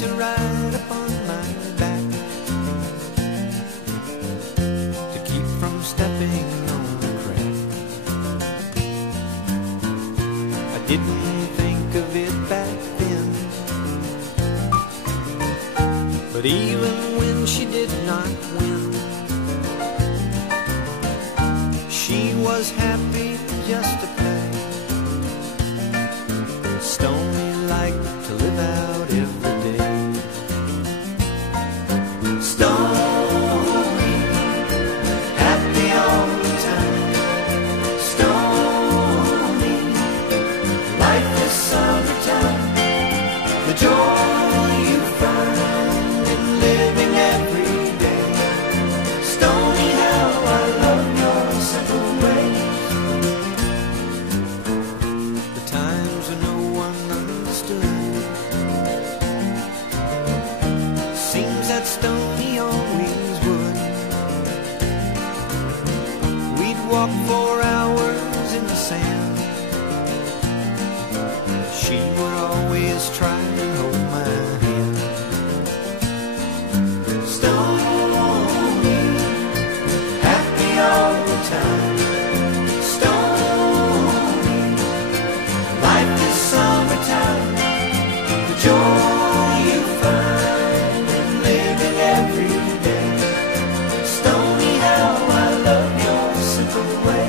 to ride upon my back to keep from stepping on the crack. I didn't think of it back then, but even when she did not win, she was happy just to play. Stoney liked to live out every day. Stoney, happy all the time. Stoney, life is summertime. The joy you find in living every day. Stoney, how I love your simple ways. The times when no one understood, seems that Stoney always would. We'd walk for hours in the sand. She would always try to hold my hand. Stoney, happy all the time. Stoney, life is summertime. The joy you find in living every day. Stoney, how I love your simple way.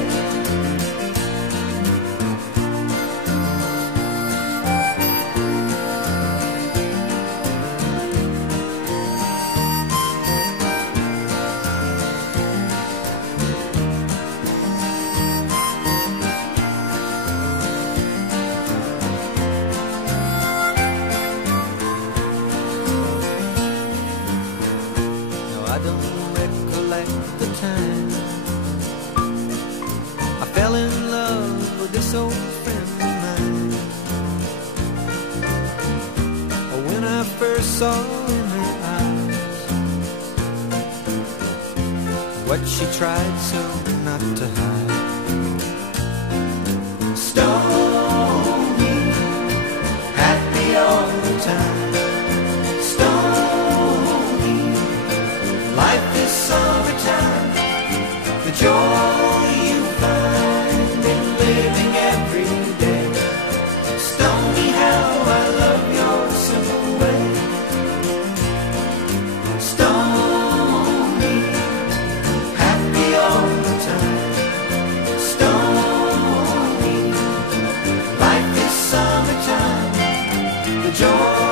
I don't recollect the time I fell in love with this old friend of mine, or when I first saw in her eyes what she tried so not to hide. Stoney, happy all the time. Life is summertime. The joy you find in living every day. Stoney, how I love your simple way. Stoney, happy all the time. Stoney, life is summertime. The joy